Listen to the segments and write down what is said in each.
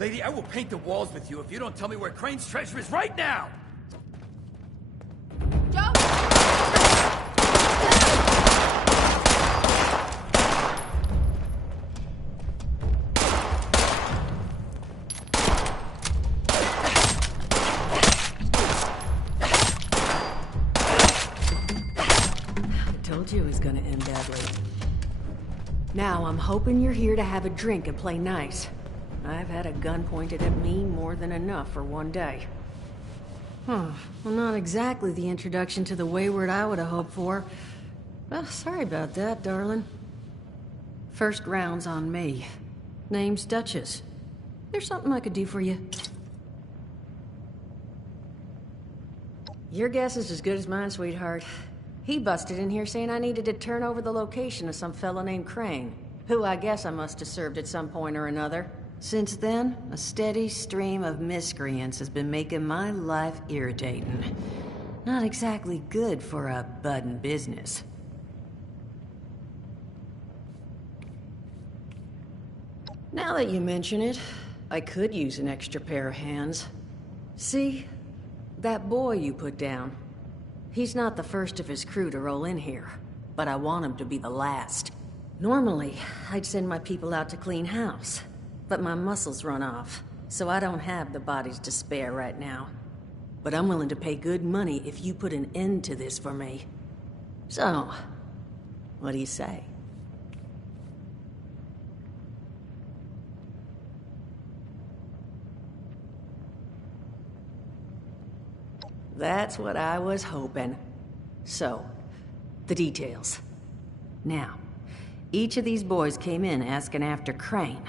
Lady, I will paint the walls with you if you don't tell me where Crane's treasure is right now! Joe! I told you it was gonna end badly. Now, I'm hoping you're here to have a drink and play nice. I've had a gun pointed at me more than enough for one day. Well, not exactly the introduction to the Wayward I would have hoped for. Well, sorry about that, darling. First round's on me. Name's Duchess. There's something I could do for you. Your guess is as good as mine, sweetheart. He busted in here saying I needed to turn over the location of some fellow named Crane, who I guess I must have served at some point or another. Since then, a steady stream of miscreants has been making my life irritating. Not exactly good for a budding business. Now that you mention it, I could use an extra pair of hands. See? That boy you put down. He's not the first of his crew to roll in here, but I want him to be the last. Normally, I'd send my people out to clean house, but my muscles run off, so I don't have the bodies to spare right now. But I'm willing to pay good money if you put an end to this for me. So, what do you say? That's what I was hoping. So, the details. Now, each of these boys came in asking after Crane.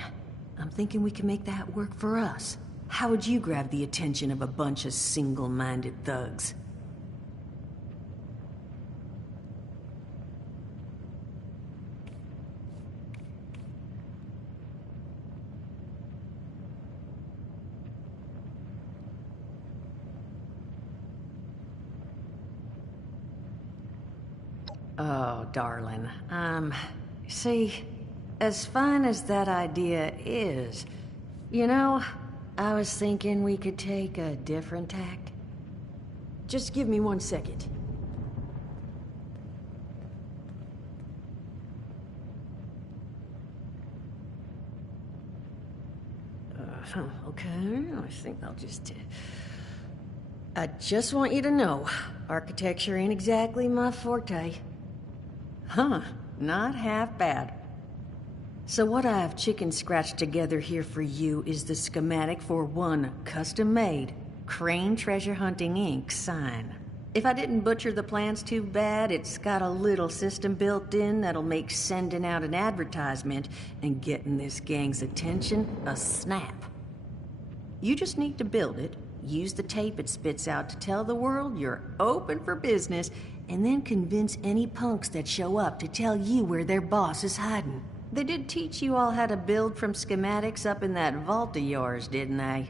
I'm thinking we can make that work for us. How would you grab the attention of a bunch of single-minded thugs? Oh, darling. See, as fine as that idea is, you know, I was thinking we could take a different tack. Just give me 1 second. Okay, I think I'll just... I just want you to know, architecture ain't exactly my forte. Huh, not half bad. So what I've chicken scratched together here for you is the schematic for one custom-made Crane Treasure Hunting Inc. sign. If I didn't butcher the plans too bad, it's got a little system built in that'll make sending out an advertisement and getting this gang's attention a snap. You just need to build it, use the tape it spits out to tell the world you're open for business, and then convince any punks that show up to tell you where their boss is hiding. They did teach you all how to build from schematics up in that vault of yours, didn't they?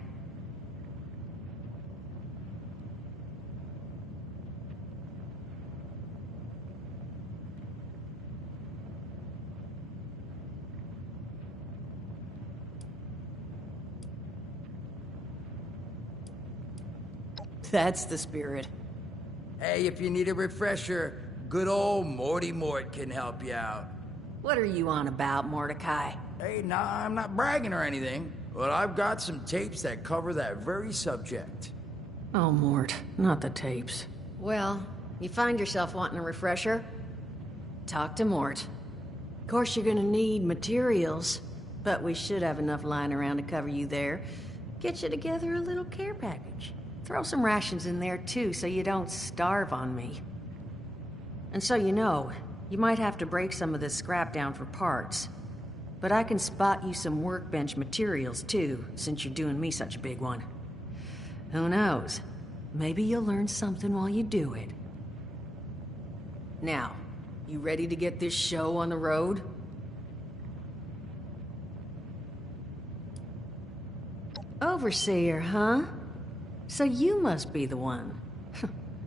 That's the spirit. Hey, if you need a refresher, good old Morty Mort can help you out. What are you on about, Mordecai? Hey, nah, I'm not bragging or anything, but I've got some tapes that cover that very subject. Oh, Mort, not the tapes. Well, you find yourself wanting a refresher? Talk to Mort. Of course you're gonna need materials, but we should have enough lying around to cover you there. Get you together a little care package. Throw some rations in there too, so you don't starve on me. And so you know, you might have to break some of this scrap down for parts. But I can spot you some workbench materials too, since you're doing me such a big one. Who knows? Maybe you'll learn something while you do it. Now, you ready to get this show on the road? Overseer, huh? So you must be the one.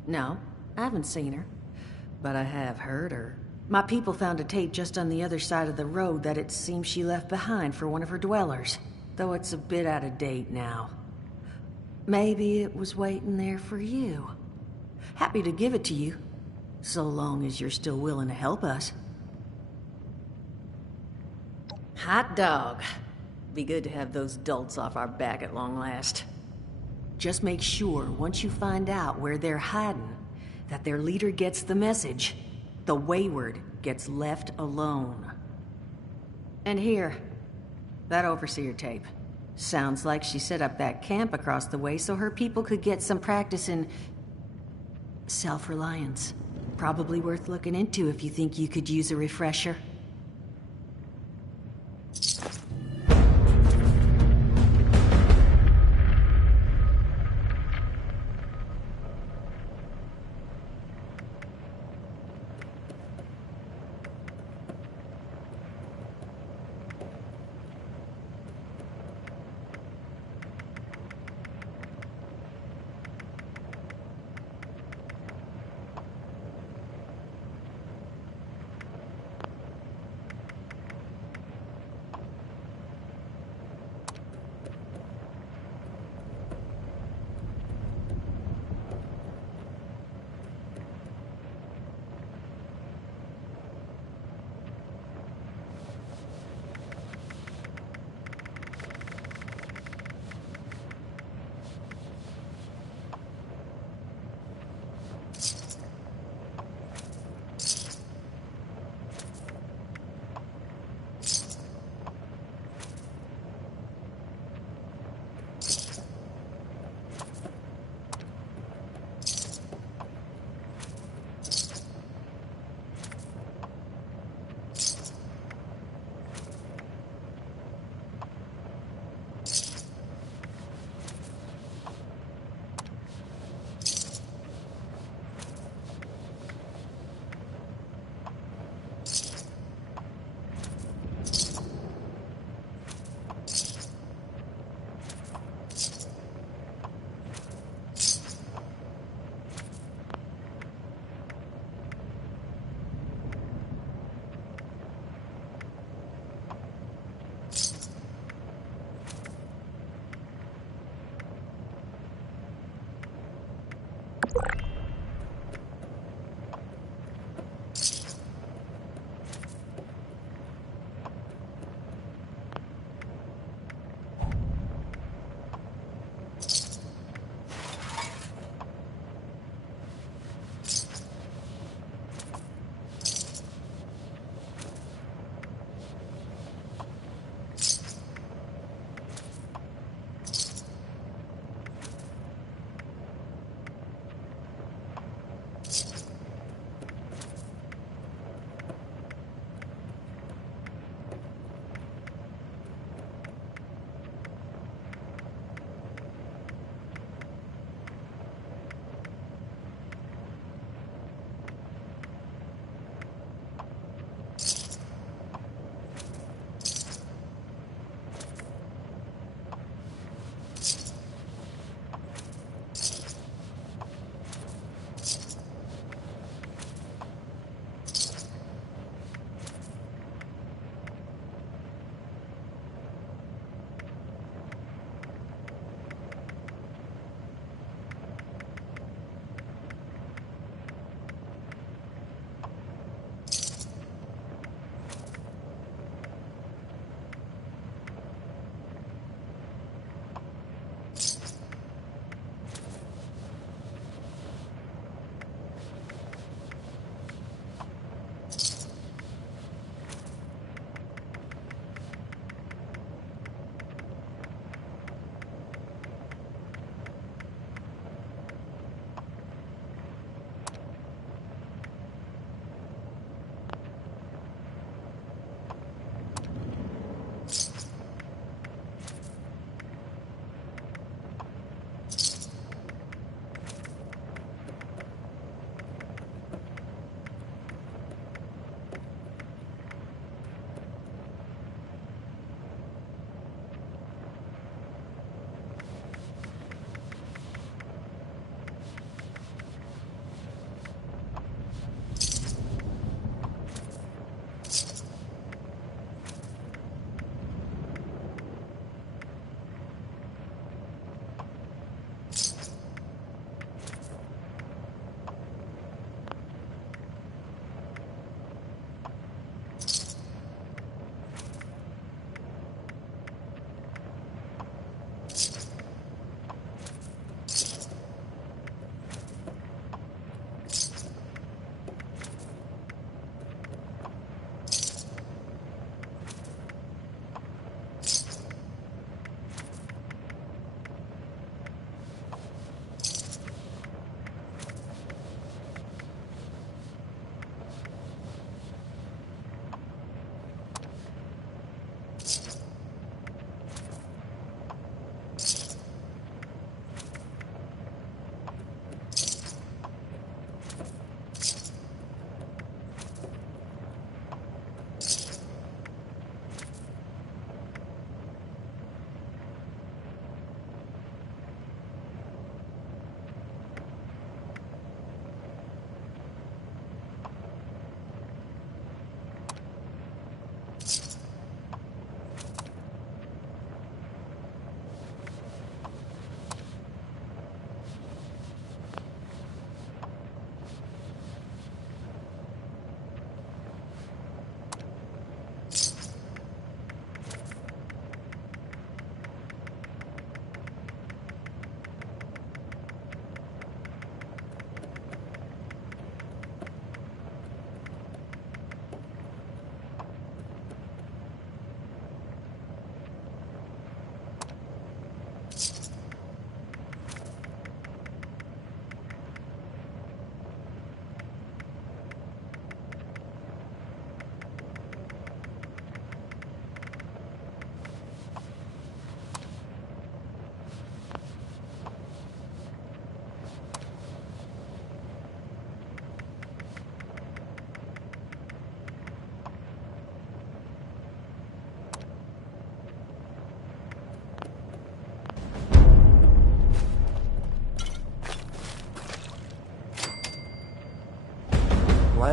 No, I haven't seen her, but I have heard her. My people found a tape just on the other side of the road that it seems she left behind for one of her dwellers. though it's a bit out of date now. Maybe it was waiting there for you. Happy to give it to you, so long as you're still willing to help us. Hot dog. Be good to have those dolts off our back at long last. Just make sure, once you find out where they're hiding, that their leader gets the message. The Wayward gets left alone. And here, that overseer tape. Sounds like she set up that camp across the way so her people could get some practice in self-reliance. Probably worth looking into if you think you could use a refresher.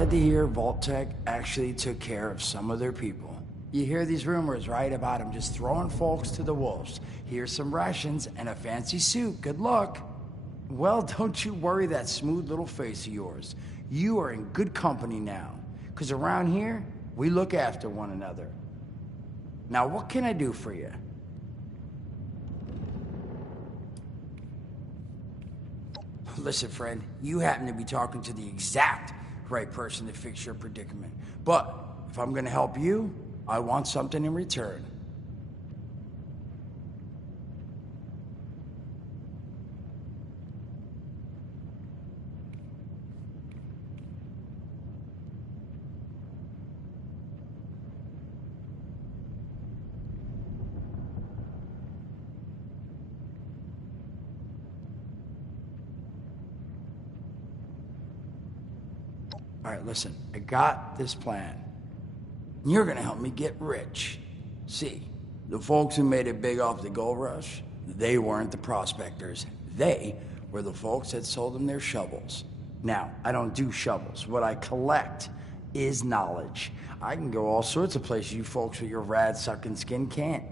glad to hear Vault-Tec actually took care of some of their people. You hear these rumors, right, about them just throwing folks to the wolves. Here's some rations and a fancy suit. Good luck. Well, don't you worry that smooth little face of yours. You are in good company now. Because around here, we look after one another. Now, what can I do for you? Listen, friend, you happen to be talking to the exact right person to fix your predicament. But if I'm going to help you, I want something in return. All right, listen, I got this plan. You're gonna help me get rich. See, the folks who made it big off the gold rush, they weren't the prospectors. They were the folks that sold them their shovels. Now, I don't do shovels. What I collect is knowledge. I can go all sorts of places you folks with your rad-sucking skin can't.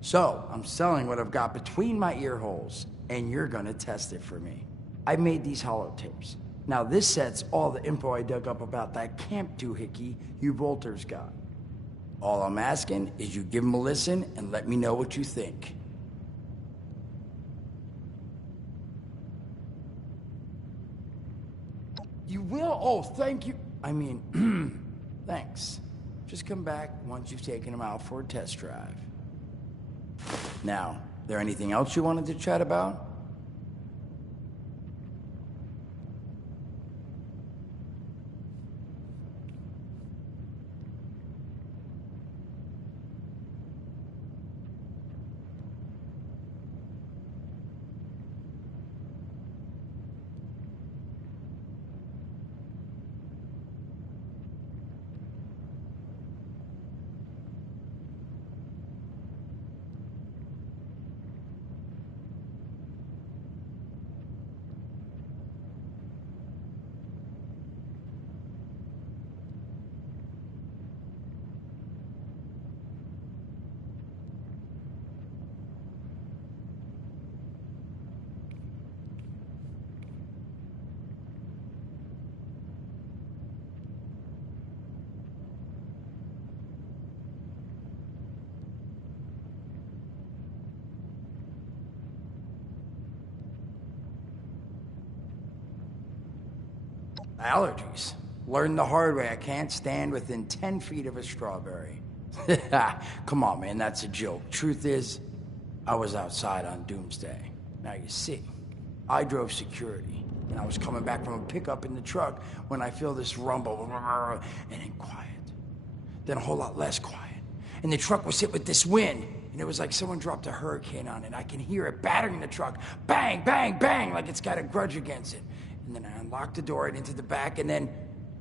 So, I'm selling what I've got between my ear holes, and you're gonna test it for me. I made these holotapes. Now this sets all the info I dug up about that camp doohickey you Volters got. All I'm asking is you give them a listen and let me know what you think. You will? Oh, thank you. I mean, thanks. Just come back once you've taken them out for a test drive. Now, there anything else you wanted to chat about? Allergies. Learned the hard way. I can't stand within 10 feet of a strawberry. Come on, man, that's a joke. Truth is, I was outside on Doomsday. Now you see, I drove security, and I was coming back from a pickup in the truck when I feel this rumble, and then quiet. Then a whole lot less quiet. And the truck was hit with this wind, and it was like someone dropped a hurricane on it. I can hear it battering the truck. Bang, bang, bang, like it's got a grudge against it. And then I unlock the door and into the back, and then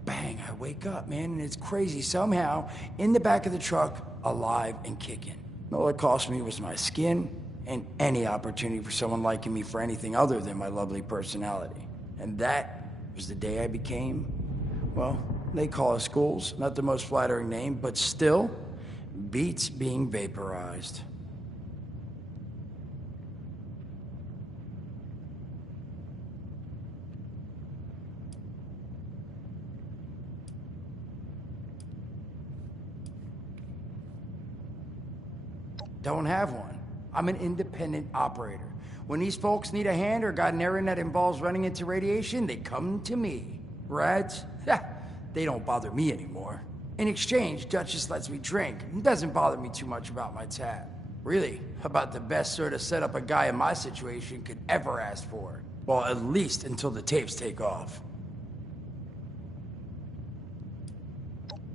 bang, I wake up, man, and it's crazy. Somehow, in the back of the truck, alive and kicking. All it cost me was my skin and any opportunity for someone liking me for anything other than my lovely personality. And that was the day I became, well, they call us ghouls. Not the most flattering name, but still beats being vaporized. Don't have one. I'm an independent operator. When these folks need a hand or got an errand that involves running into radiation, they come to me. Rads? They don't bother me anymore. In exchange, Duchess lets me drink and doesn't bother me too much about my tab. Really, about the best sort of setup a guy in my situation could ever ask for. Well, at least until the tapes take off.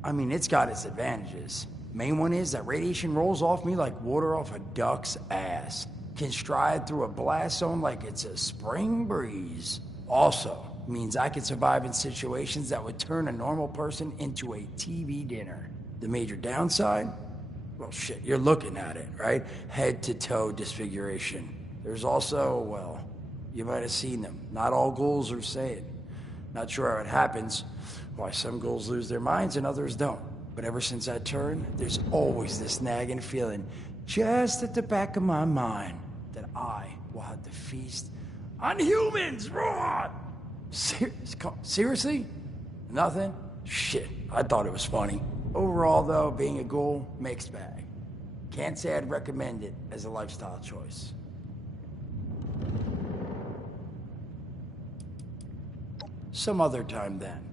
I mean, it's got its advantages. Main one is that radiation rolls off me like water off a duck's ass. Can stride through a blast zone like it's a spring breeze. Also, means I can survive in situations that would turn a normal person into a TV dinner. The major downside? Well, shit, you're looking at it, right? Head to toe disfiguration. There's also, well, you might have seen them. Not all ghouls are sane. Not sure how it happens Why some girls lose their minds and others don't. But ever since I turned, there's always this nagging feeling just at the back of my mind that I will have to feast on humans! Raw! Seriously? Nothing? Shit, I thought it was funny. Overall, though, being a ghoul, mixed bag. Can't say I'd recommend it as a lifestyle choice. Some other time then.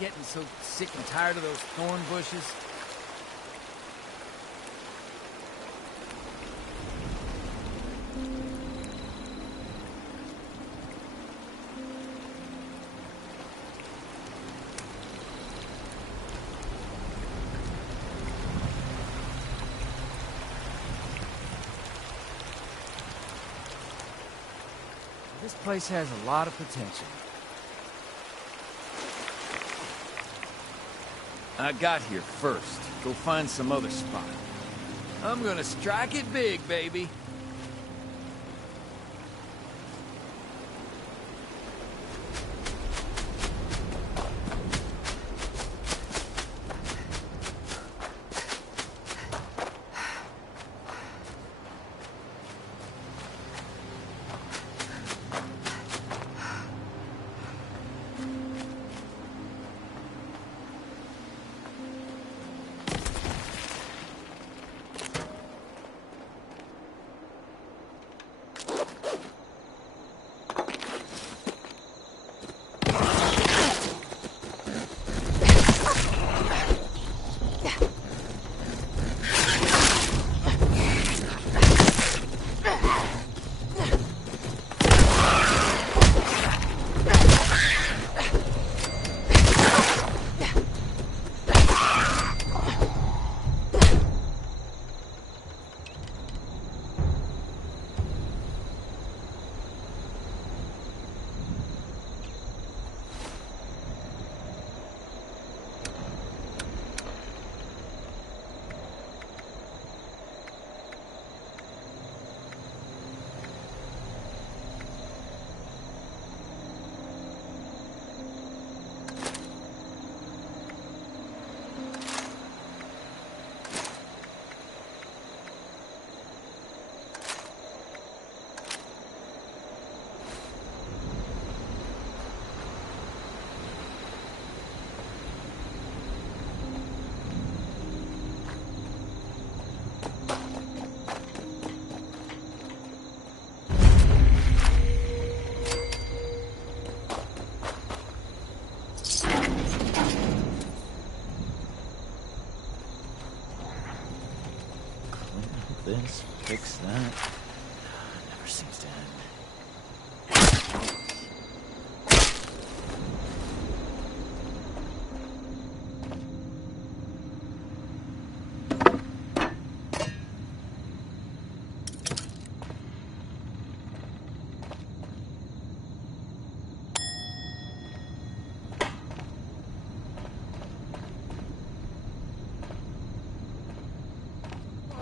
Getting so sick and tired of those thorn bushes. This place has a lot of potential. I got here first. Go find some other spot. I'm gonna strike it big, baby. This, fix that. Never seems to end.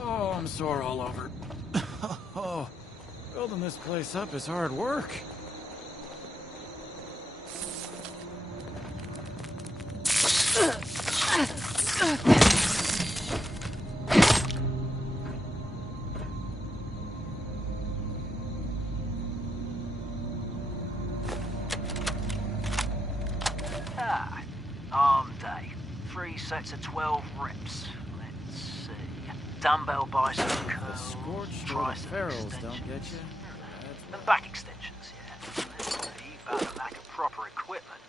Oh, I'm sore all over. Oh, building this place up is hard work. Arm day. 3 sets of 12 reps. Let's see. Dumbbell bicep curls, Scorched or the ferals don't get you. and back extensions, yeah. Let's see about the lack of proper equipment.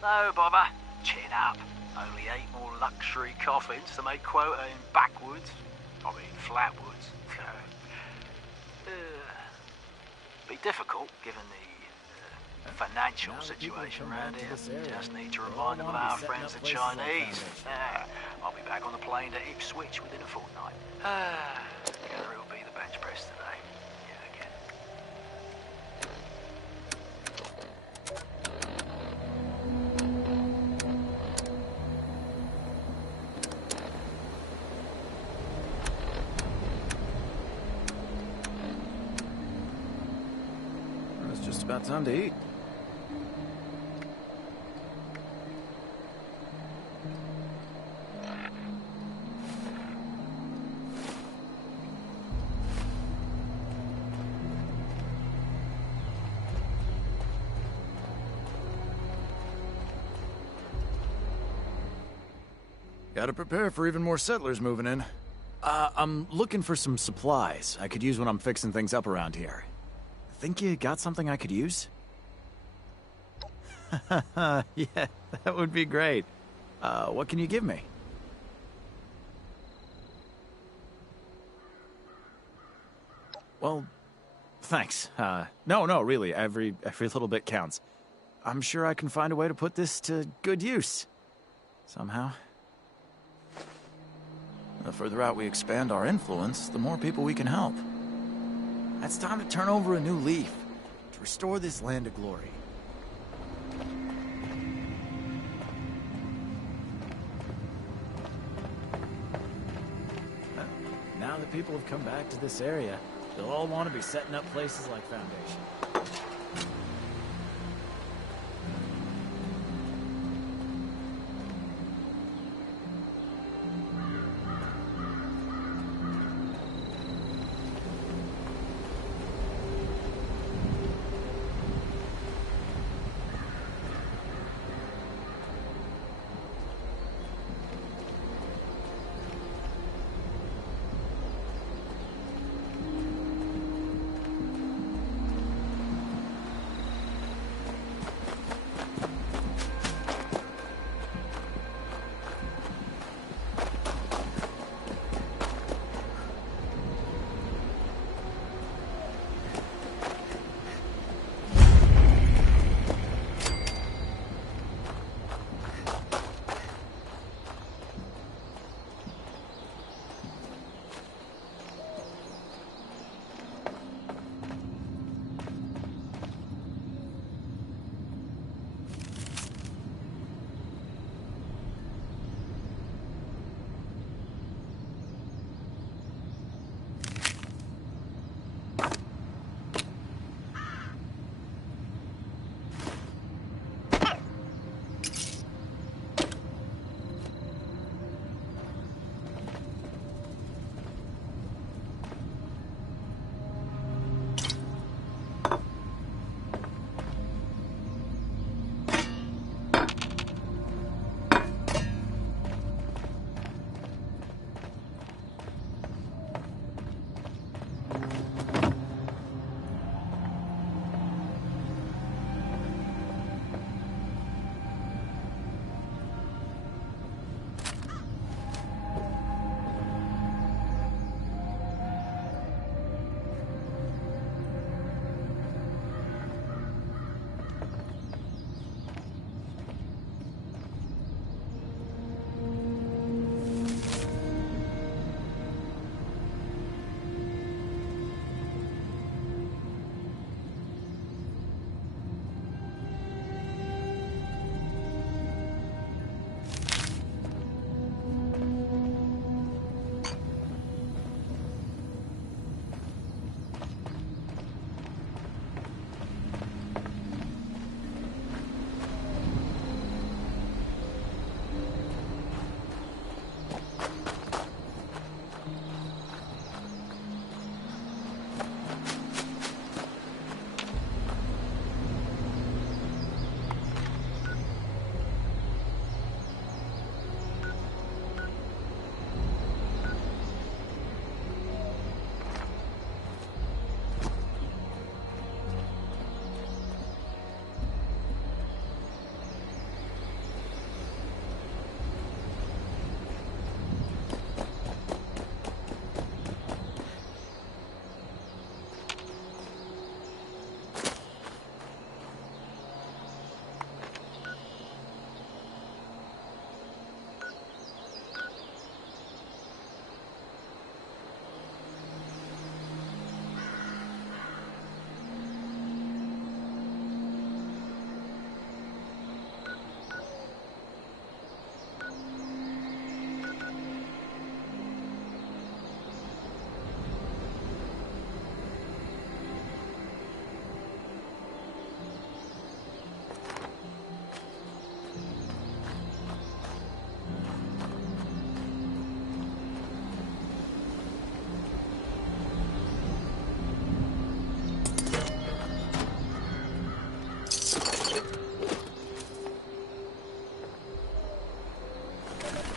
No bother. Chin up. Only 8 more luxury coffins to make quota in backwoods. I mean flatwoods. Be difficult given the financial situation around here. Just need to remind them of our friends the Chinese. I'll be back on the plane to Ipswich within a fortnight. Gary will be the bench press today. Yeah, again. It's just about time to eat. Gotta prepare for even more settlers moving in. I'm looking for some supplies I could use when I'm fixing things up around here. Think you got something I could use? Yeah, that would be great. What can you give me? Well, thanks. No, really, every little bit counts. I'm sure I can find a way to put this to good use. Somehow. The further out we expand our influence, the more people we can help. It's time to turn over a new leaf, to restore this land to glory. Now that people have come back to this area, they'll all want to be setting up places like Foundation.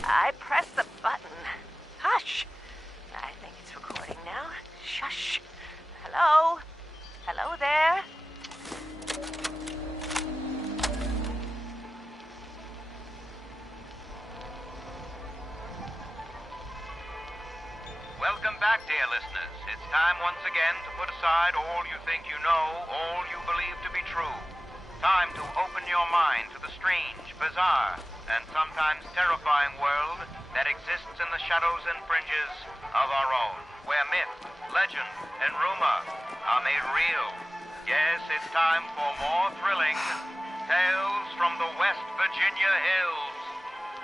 I pressed the button. Hush. I think it's recording now. Shush. Hello? Hello there? Welcome back, dear listeners. It's time once again to put aside all you think you know, all you believe to be true. Time to open your mind to the strange, bizarre, and sometimes terrifying world that exists in the shadows and fringes of our own, where myth, legend, and rumor are made real. Yes, it's time for more thrilling tales from the West Virginia hills.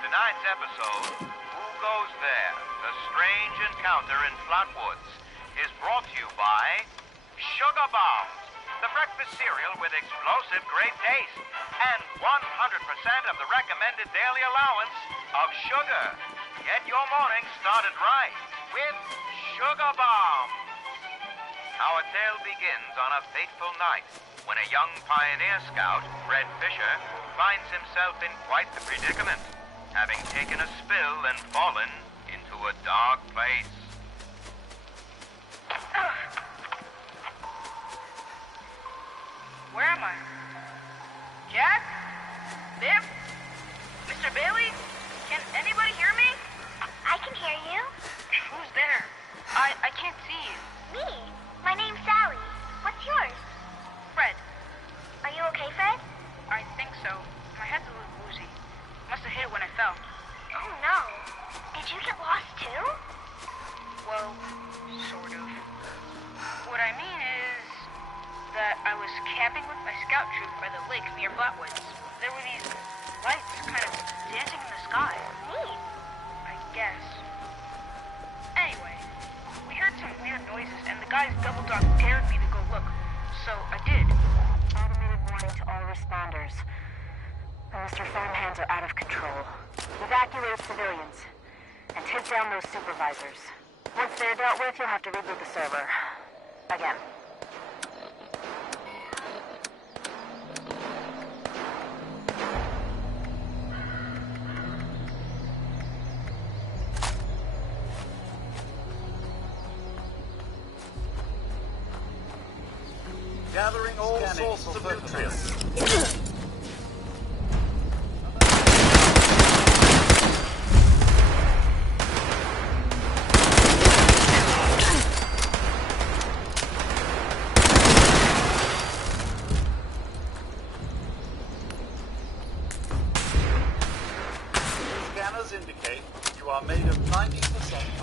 Tonight's episode, Who Goes There? A Strange Encounter in Flatwoods, is brought to you by Sugar Bombs, the breakfast cereal with explosive great taste and 100% of the recommended daily allowance of sugar. Get your morning started right with Sugar Bombs. Our tale begins on a fateful night when a young pioneer scout, Fred Fisher, finds himself in quite the predicament, having taken a spill and fallen into a dark place. Where am I? Jack? Biff? Mr. Bailey? Can anybody hear me? I can hear you. Who's there? I can't see you. Me? My name's Sally. What's yours? Fred. Are you okay, Fred? I think so. My head's a little woozy. Must have hit it when I fell. Oh, no. Did you get lost, too? Well, sort of. What I mean is that I was camping with my scout troop by the lake near Flatwoods. There were these lights kind of dancing in the sky. Neat. I guess. Anyway, we heard some weird noises, and the guy's double dog dared me to go look. So I did. Automated warning to all responders. Mr. Farmhands are out of control. Evacuate civilians. And take down those supervisors. Once they're dealt with, you'll have to reboot the server. Again. Gathering all sources of nutrients. Scanners indicate you are made of 90%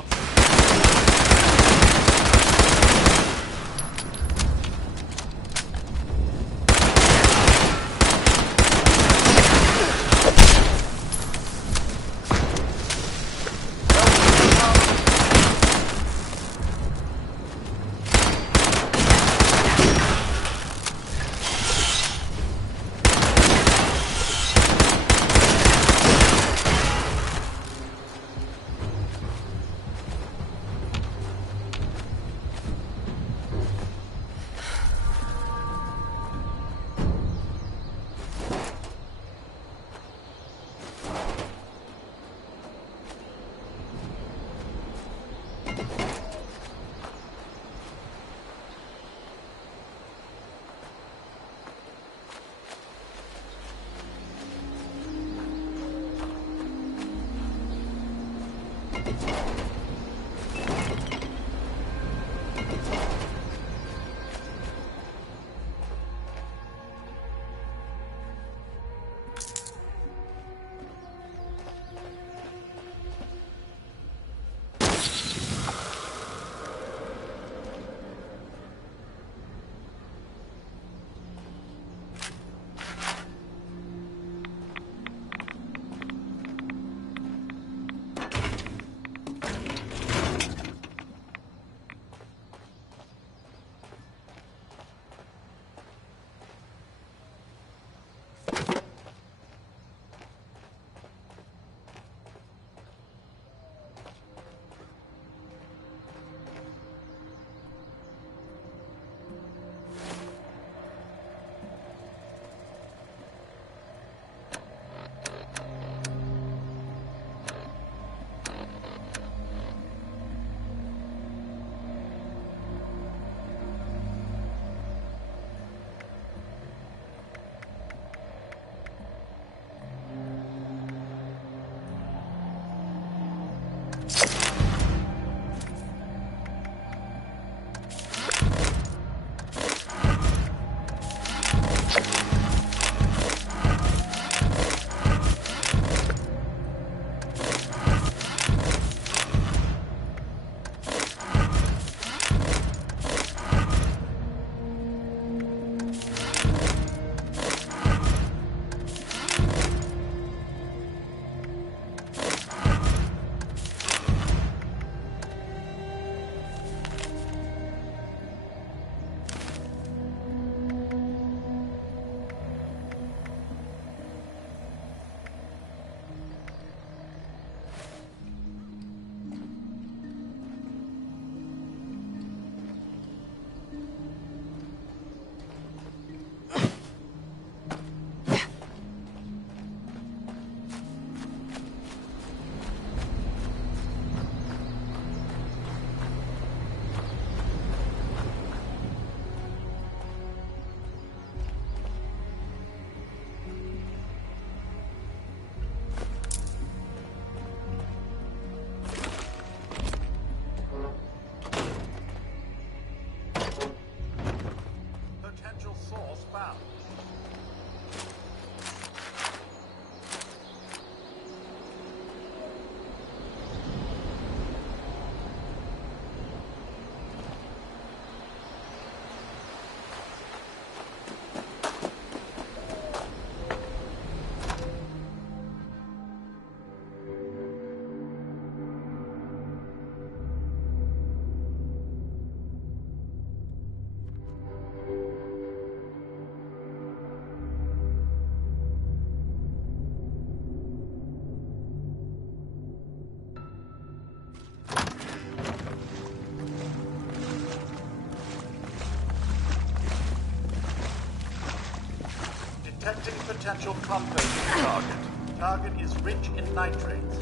Detecting potential compost target. Target is rich in nitrates.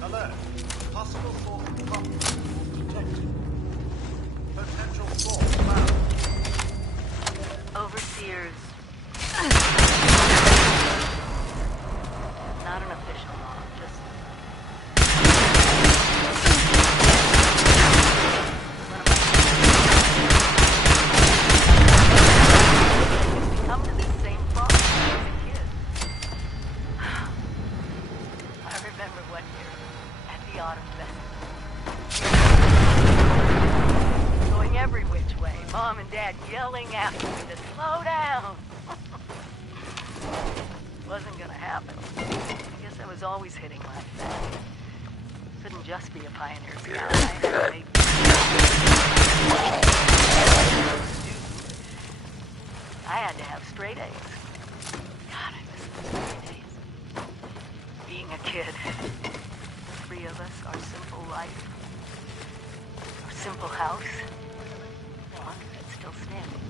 Alert. Possible source of compost detected. Potential source found. Overseers. Not an official law, just... Come to this same farm when I was a kid. I remember one year at the Autumn Festival. Going every which way, Mom and Dad yelling after me to slow down. Wasn't gonna happen. I guess I was always hitting like that. Couldn't just be a Pioneer Scout. I had to have straight A's. God, I miss those straight A's. Being a kid. The three of us, our simple life. Our simple house. No wonder it's still standing.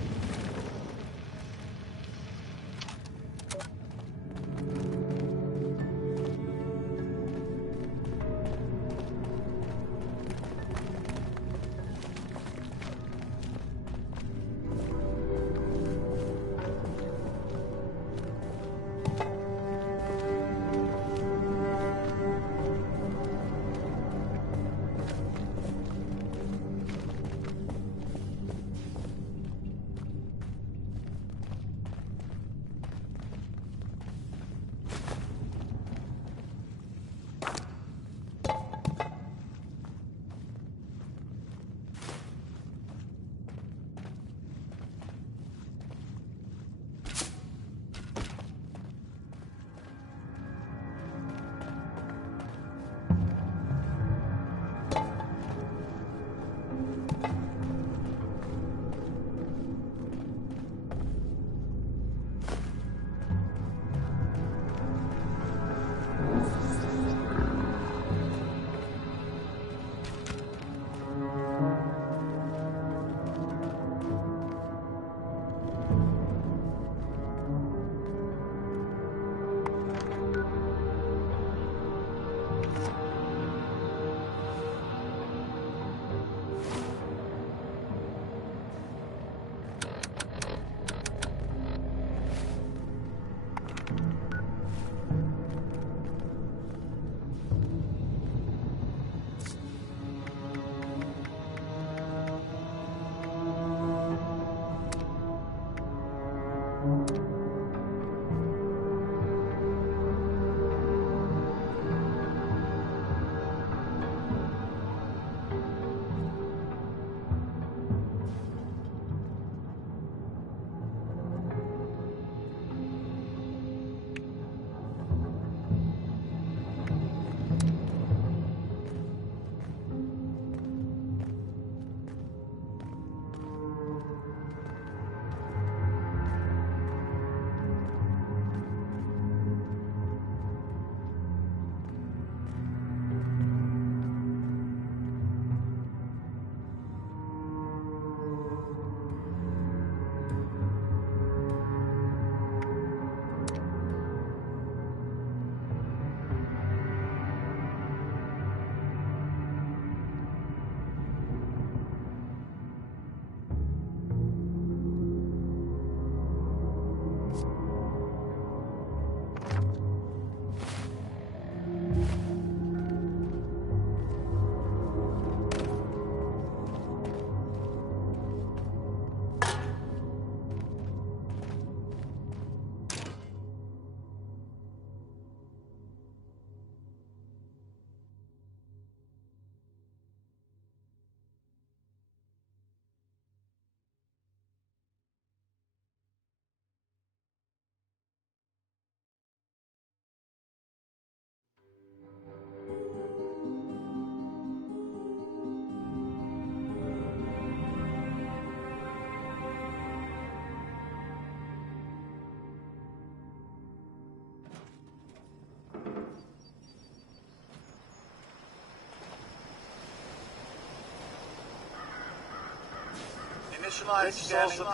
Initialize scanning.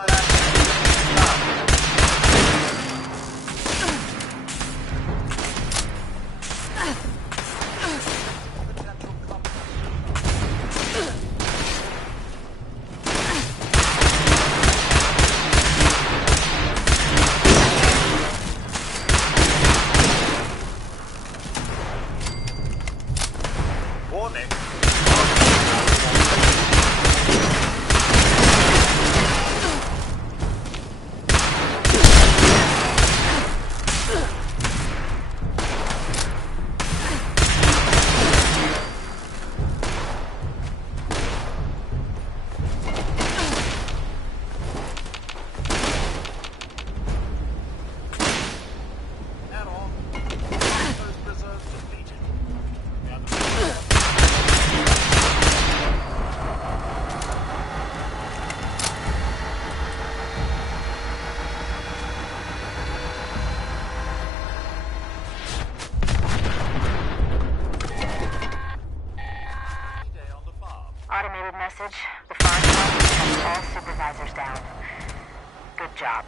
Warning. Add-on. Those reserves depleted. Day on the farm. Automated message. The farm has all supervisors down. Good job.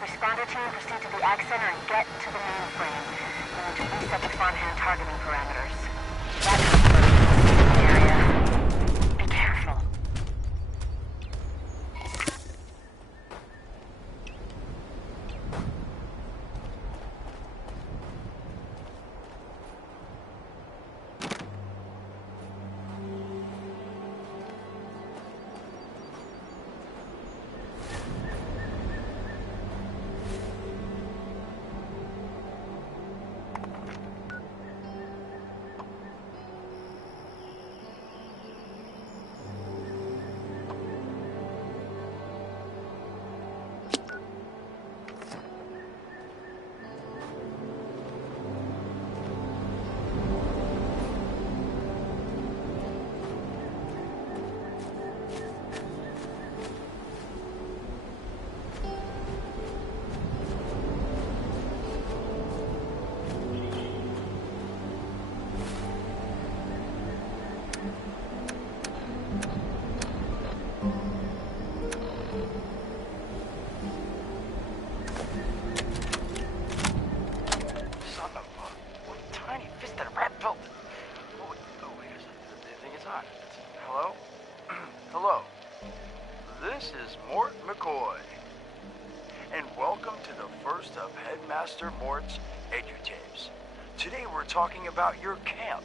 Responder team, proceed to the Ag Center and get to the mainframe. We need to reset the farmhand targeting parameters. That's the area. Be careful. Son of a... What tiny fisted rat built... wait a second. I think it's on. Hello? Hello. This is Mort McCoy. And welcome to the first of Headmaster Mort's EduTapes. Today we're talking about your camp.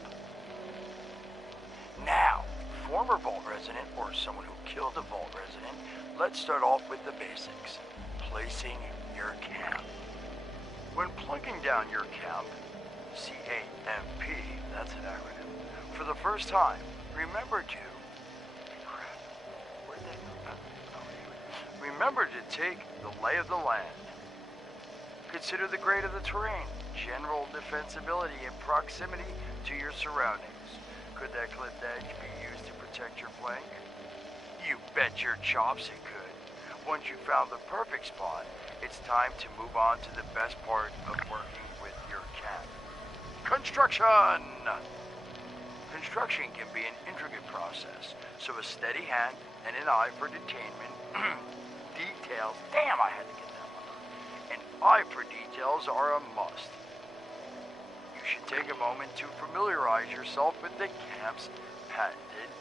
Now, former Vault resident or someone who killed a Vault resident, let's start off with the basics. Placing your camp. When plunking down your camp, CAMP, that's an acronym, for the first time, remember to... Crap. Where'd that go? Oh, anyway. Remember to take the lay of the land. Consider the grade of the terrain, general defensibility, and proximity to your surroundings. Could that clipped edge be used to protect your flank? You bet your chops it could. Once you found the perfect spot, it's time to move on to the best part of working with your camp. Construction! Construction can be an intricate process, so a steady hand and an eye for detainment, details, damn I had to get that one, an eye for details are a must. You should take a moment to familiarize yourself with the camp's patented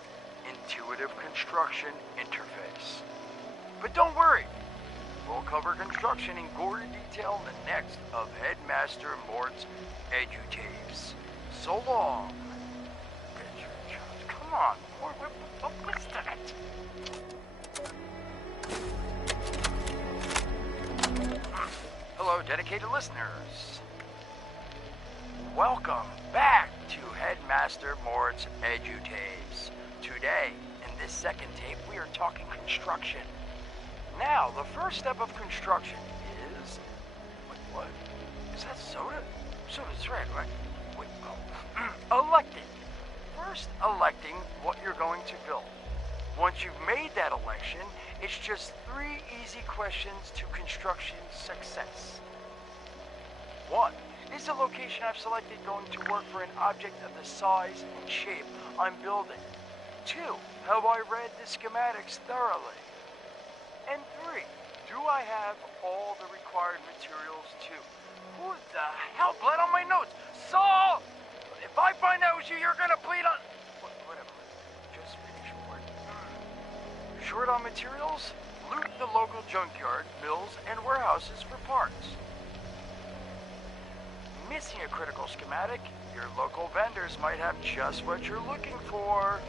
intuitive construction interface. But don't worry, we'll cover construction in gory detail in the next of Headmaster Mort's EduTapes. So long. Come on, Mort, what was that? Hello, dedicated listeners. Welcome back to Headmaster Mort's EduTapes. Today, in this second tape, we are talking construction. Now, the first step of construction is... Wait, what? Is that soda? Soda's red, right? Wait, oh. Electing. First, electing what you're going to build. Once you've made that election, it's just 3 easy questions to construction success. 1. Is the location I've selected going to work for an object of the size and shape I'm building? 2. Have I read the schematics thoroughly? Do I have all the required materials too? Who the hell bled on my notes? Saul! If I find out it was you, you're gonna bleed on... Whatever. Just finish work. Short on materials? Loot the local junkyard, mills, and warehouses for parts. Missing a critical schematic? Your local vendors might have just what you're looking for.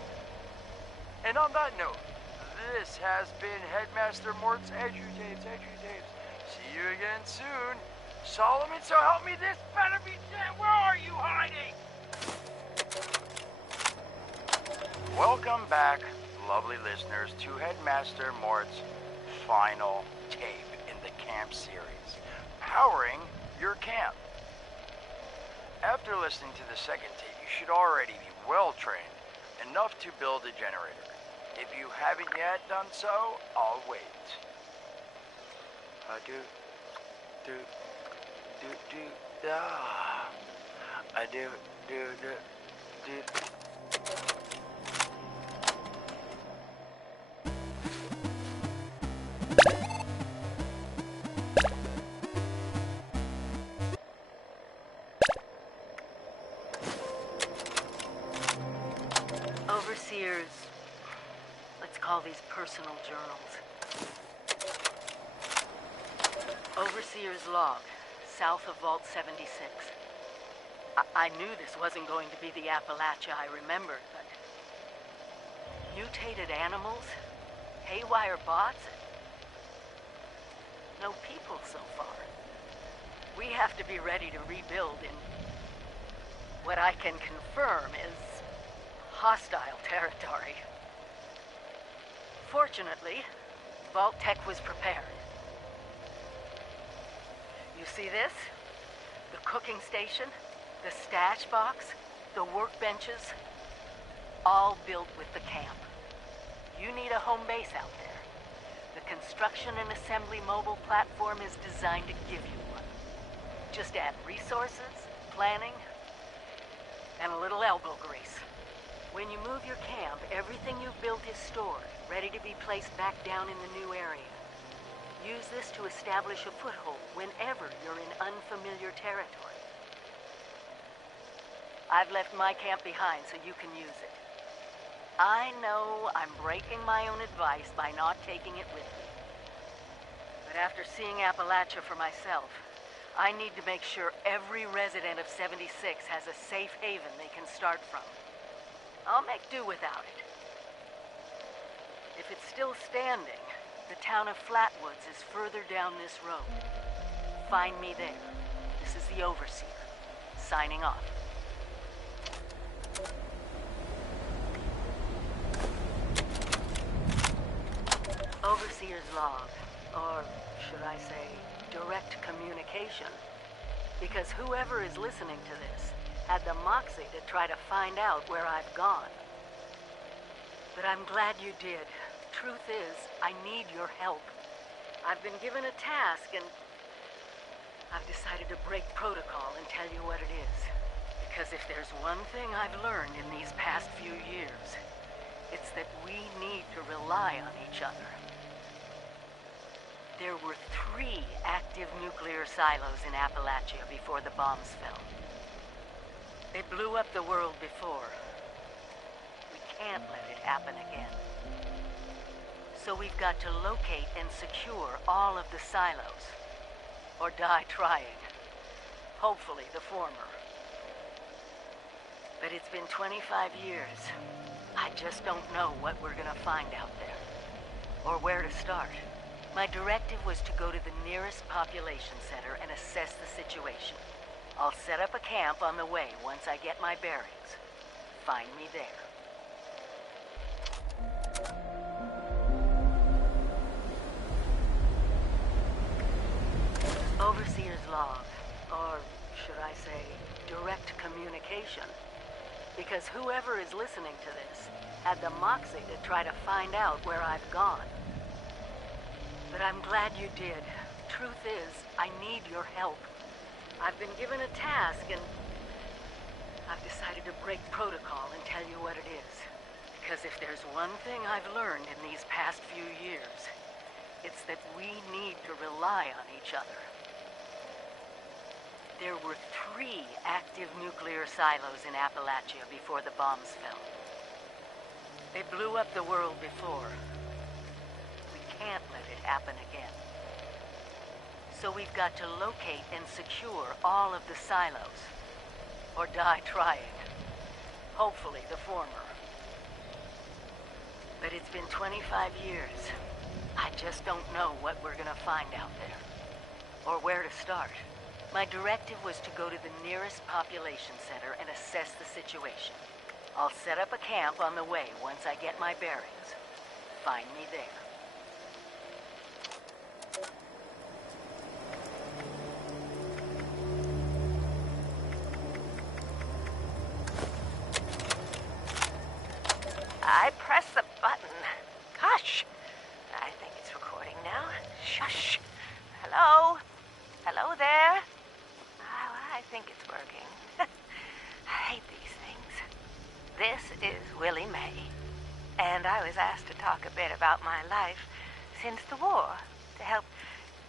And on that note, this has been Headmaster Mort's Edutapes. See you again soon. Solomon, so help me, this better be dead. Where are you hiding? Welcome back, lovely listeners, to Headmaster Mort's final tape in the camp series, Powering Your Camp. After listening to the second tape, you should already be well-trained, enough to build a generator. If you haven't yet done so, I'll wait. Overseer's, let's call these personal journals. Overseer's log, south of Vault 76. I knew this wasn't going to be the Appalachia I remembered, but... mutated animals? Haywire bots? No people so far. We have to be ready to rebuild in... what I can confirm is... hostile territory. Fortunately, Vault-Tec was prepared. You see this? The cooking station, the stash box, the workbenches, all built with the camp. You need a home base out there. The construction and assembly mobile platform is designed to give you one. Just add resources, planning, and a little elbow grease. When you move your camp, everything you've built is stored, ready to be placed back down in the new area. Use this to establish a foothold whenever you're in unfamiliar territory. I've left my camp behind so you can use it. I know I'm breaking my own advice by not taking it with me. But after seeing Appalachia for myself, I need to make sure every resident of 76 has a safe haven they can start from. I'll make do without it. If it's still standing, the town of Flatwoods is further down this road. Find me there. This is the Overseer, signing off. Overseer's log, or should I say, direct communication. Because whoever is listening to this had the moxie to try to find out where I've gone. But I'm glad you did. Truth is, I need your help. I've been given a task and I've decided to break protocol and tell you what it is. Because if there's one thing I've learned in these past few years, it's that we need to rely on each other. There were 3 active nuclear silos in Appalachia before the bombs fell. They blew up the world before. We can't let it happen again. So we've got to locate and secure all of the silos. Or die trying. Hopefully the former. But it's been 25 years. I just don't know what we're gonna find out there. Or where to start. My directive was to go to the nearest population center and assess the situation. I'll set up a camp on the way once I get my bearings. Find me there. Overseer's log, or should I say, direct communication. Because whoever is listening to this had the moxie to try to find out where I've gone. But I'm glad you did. Truth is, I need your help. I've been given a task and I've decided to break protocol and tell you what it is. Because if there's one thing I've learned in these past few years, it's that we need to rely on each other. There were 3 active nuclear silos in Appalachia before the bombs fell. They blew up the world before. We can't let it happen again. So we've got to locate and secure all of the silos. Or die trying. Hopefully the former. But it's been 25 years. I just don't know what we're gonna find out there. Or where to start. My directive was to go to the nearest population center and assess the situation. I'll set up a camp on the way once I get my bearings. Find me there. I pressed the button. Hush! I think it's recording now. Shush! Hello? Hello there? Oh, I think it's working. I hate these things. This is Willie Mae, and I was asked to talk a bit about my life since the war to help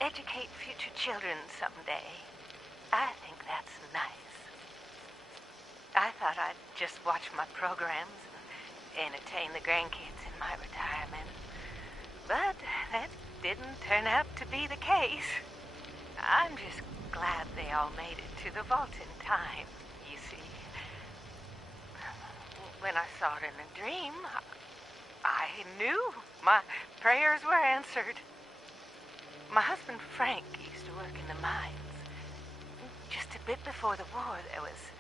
educate future children someday. I think that's nice. I thought I'd just watch my programs and entertain the grandkids in my retirement. But that didn't turn out to be the case. I'm just glad they all made it to the vault in time, you see. When I saw it in a dream, I knew my prayers were answered. My husband Frank used to work in the mines. Just a bit before the war, there was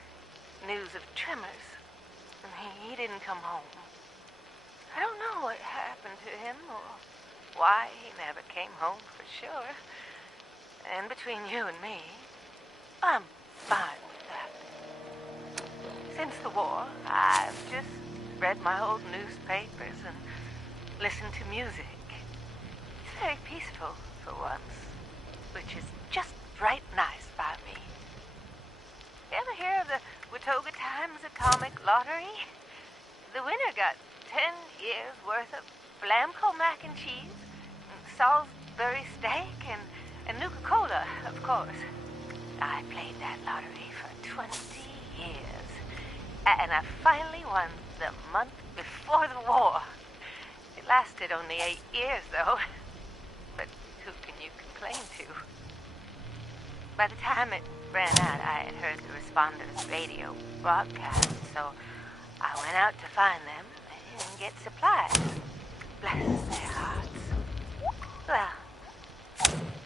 news of tremors, and he didn't come home. I don't know what happened to him or why he never came home for sure. And between you and me, I'm fine with that. Since the war, I've just read my old newspapers and listened to music. It's very peaceful for once, which is just right nice by me. You ever hear of the Watauga Times Atomic Lottery? The winner got 10 years worth of Blamco mac and cheese, and Salisbury steak, and Nuka-Cola, of course. I played that lottery for 20 years, and I finally won the month before the war. It lasted only 8 years, though. But who can you complain to? By the time it ran out, I had heard the responders' radio broadcast, so I went out to find them and get supplies. Bless their hearts. Well,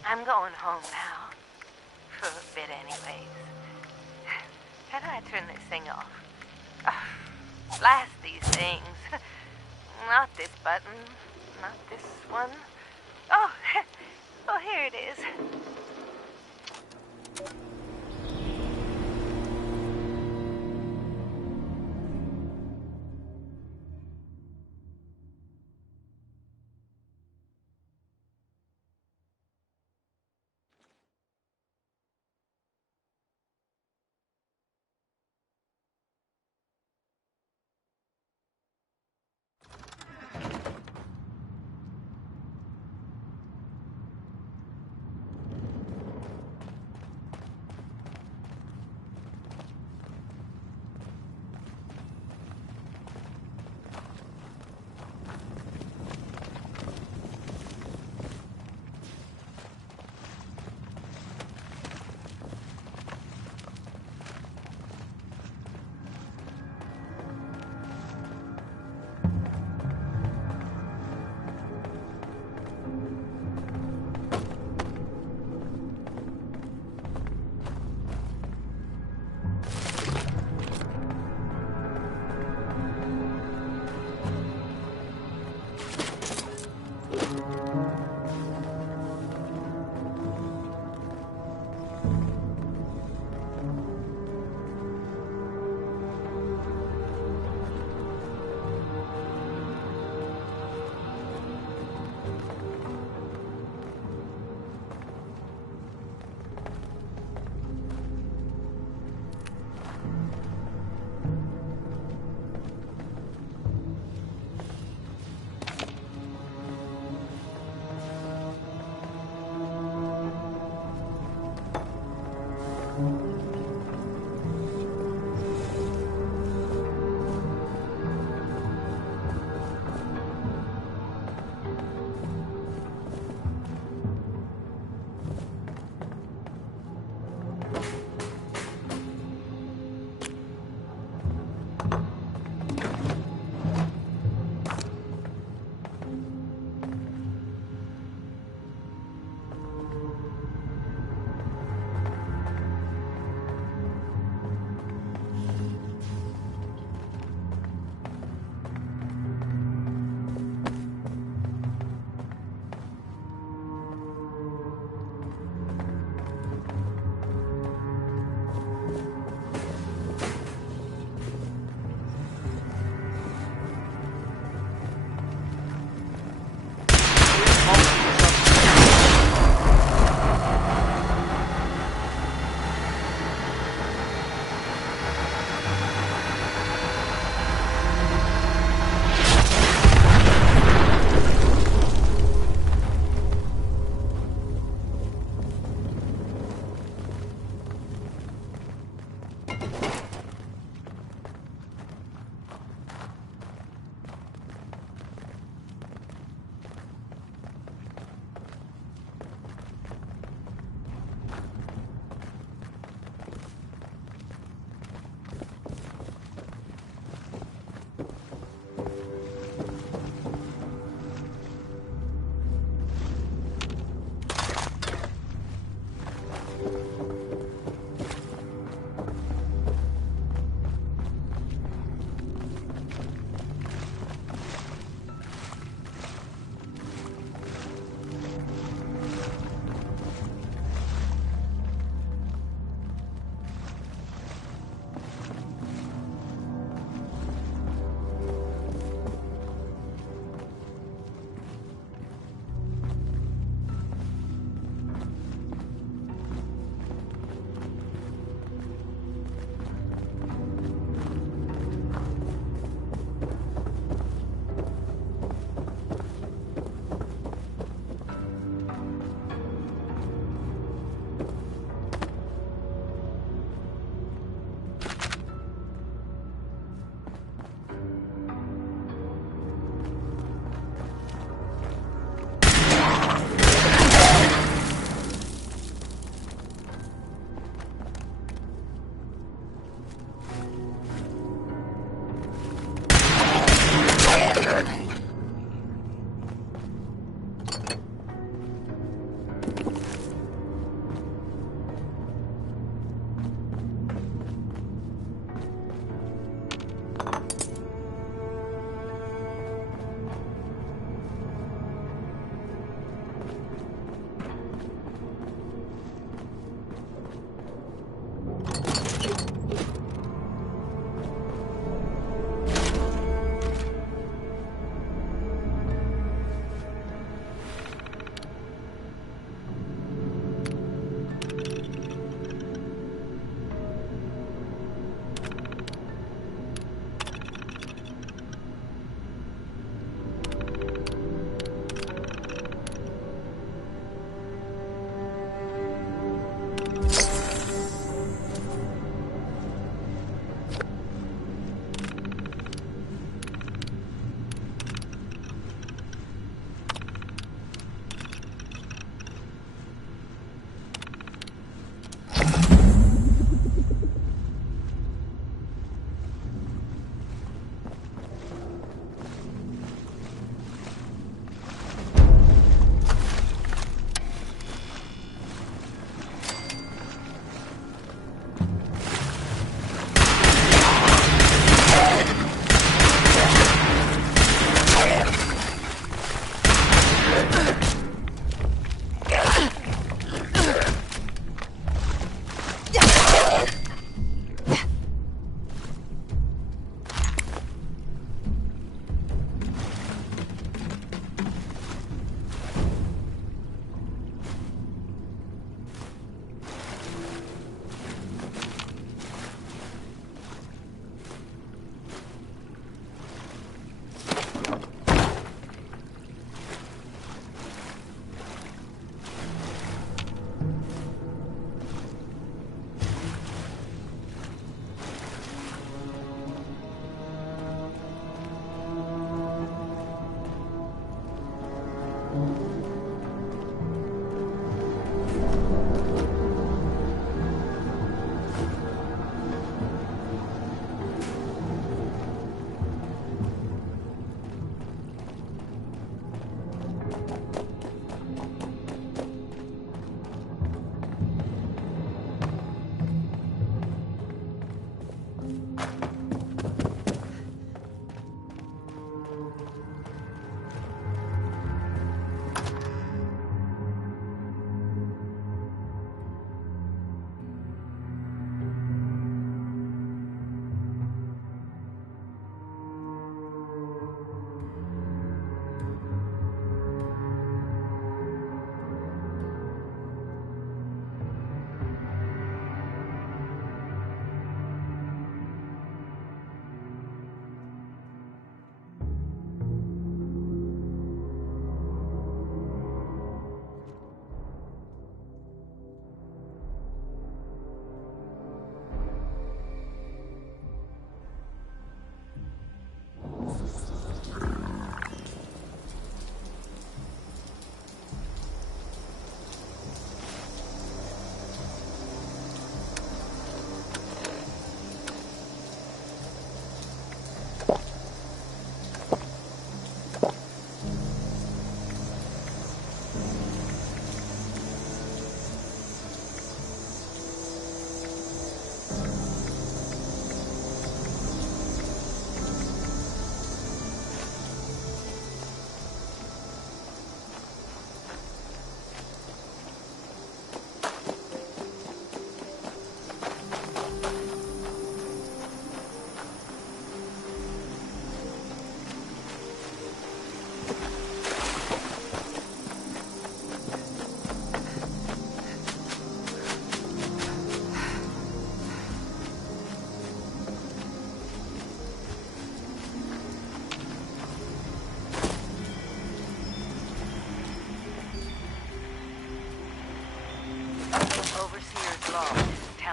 I'm going home now. For a bit anyways. How do I turn this thing off? Oh, blast these things. Not this button. Not this one. Oh, oh, here it is.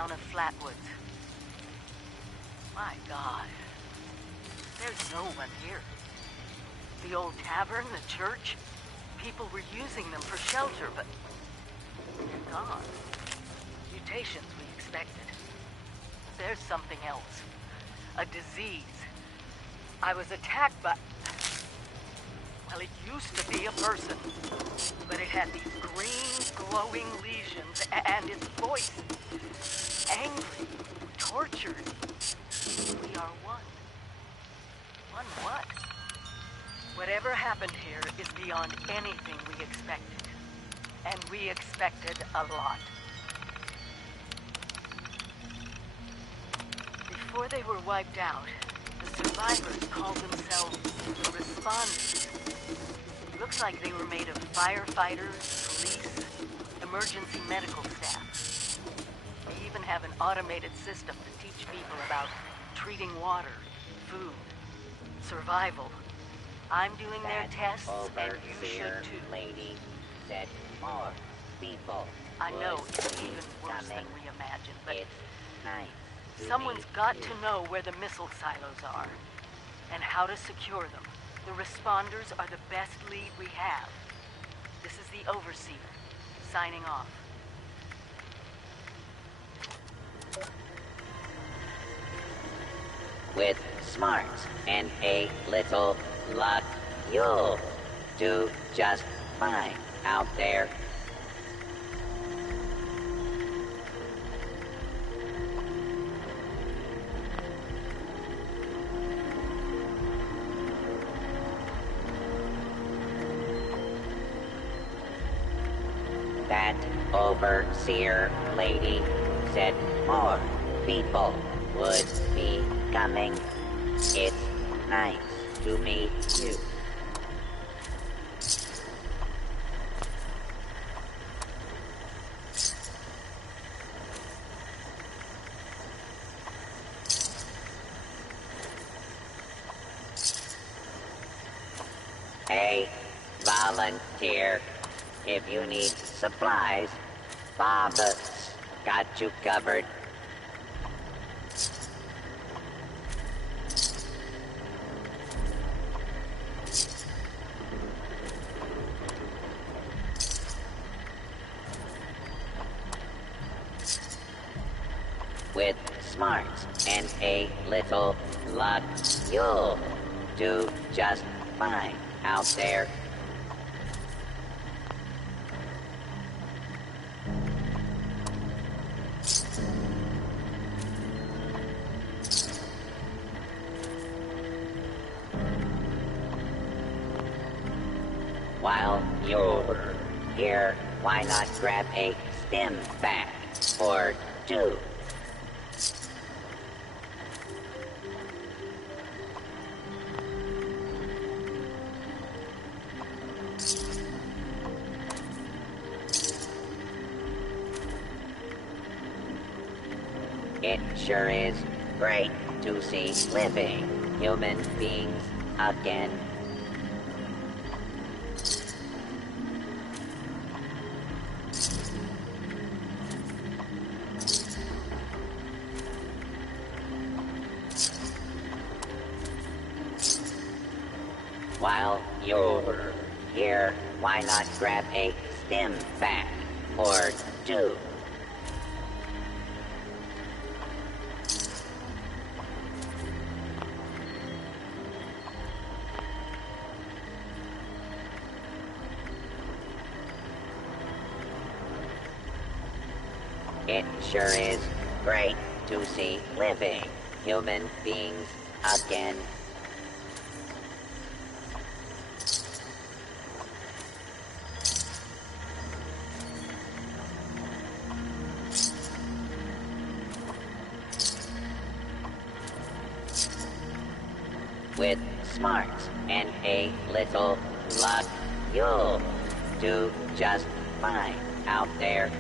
town of Flatwoods. My God. There's no one here. The old tavern, the church, people were using them for shelter, but they're gone. Mutations we expected. There's something else. A disease. I was attacked by... Well, it used to be a person, but it had these green, glowing lesions, and its voice. Angry, tortured. We are one. One what? Whatever happened here is beyond anything we expected. And we expected a lot. Before they were wiped out, the survivors called themselves responders. Looks like they were made of firefighters, police, emergency medical staff. They even have an automated system to teach people about treating water, food, survival. I'm doing their tests, and you should too. Lady said more people. I know it's even worse than we imagined, but it's nice. Someone's got to know where the missile silos are, and how to secure them. The responders are the best lead we have. This is the Overseer, signing off. With smarts and a little luck, you'll do just fine out there. That overseer lady said more people would be coming. It's nice to meet you. Hey, volunteer. If you need supplies, Bob's got you covered. With smarts and a little luck, you'll do just fine out there. While you're here, why not grab a stim pack or two? It sure is great to see living human beings again. While you're here, why not grab a stim pack or two? It sure is great to see living human beings again. With smarts and a little luck, you'll do just fine out there.